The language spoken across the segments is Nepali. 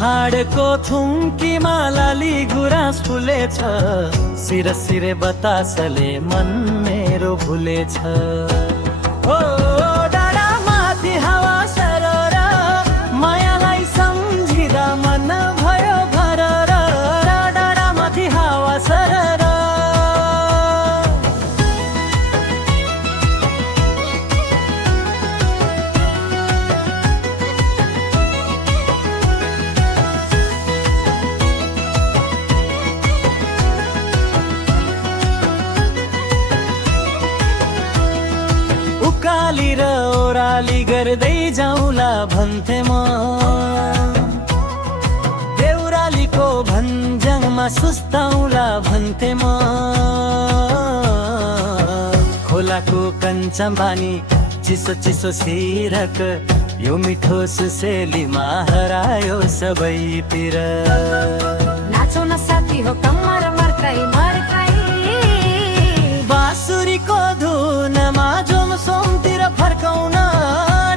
पहाडको थुम्कीमा लाली गुराँस फुलेछ, सिर सिरे बतासले मन मेरो भुलेछ। ओ डाँडा माथि हावा सरर, मायालाई सम्झिँदा मन भयो भरर। डाँडा माथि हावा सरर। उकाली र ओराली गर्दै जाउँला भन्थे म, देउरालीको भन्ज्याङमा सुस्ताउँला भन्थे म। खोलाको कञ्चन बानी चिसो चिसो सिरक, यो मिठो सुसेलीमा हरायो सबैतिर। नाचौ न साथी हो कम्मर मर्काई मर्काई, बाँसुरीको धुनमा जोम सोमतिर फर्काउन।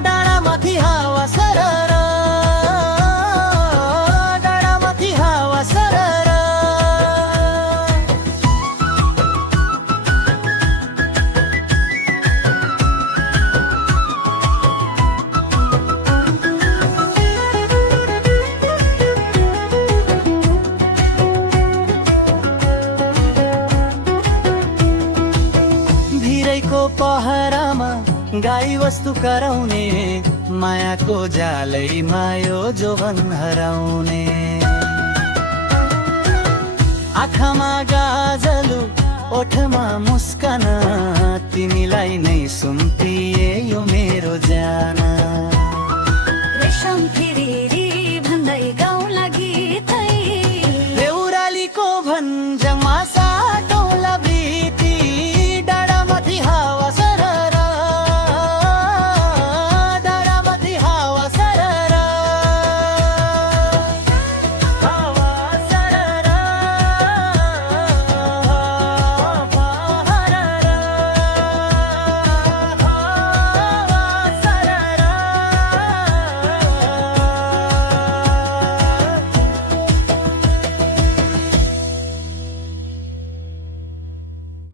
डाँडा माथि हावा सरर, डाँडा माथि हावा सरर। भिरैको पहरामा गाई वस्तु कराउने, मायाको जालैमा यो जोवन हराउने। आँखामा गाजलु ओठमा मुस्कान, तिमीलाई नै सुम्पिए यो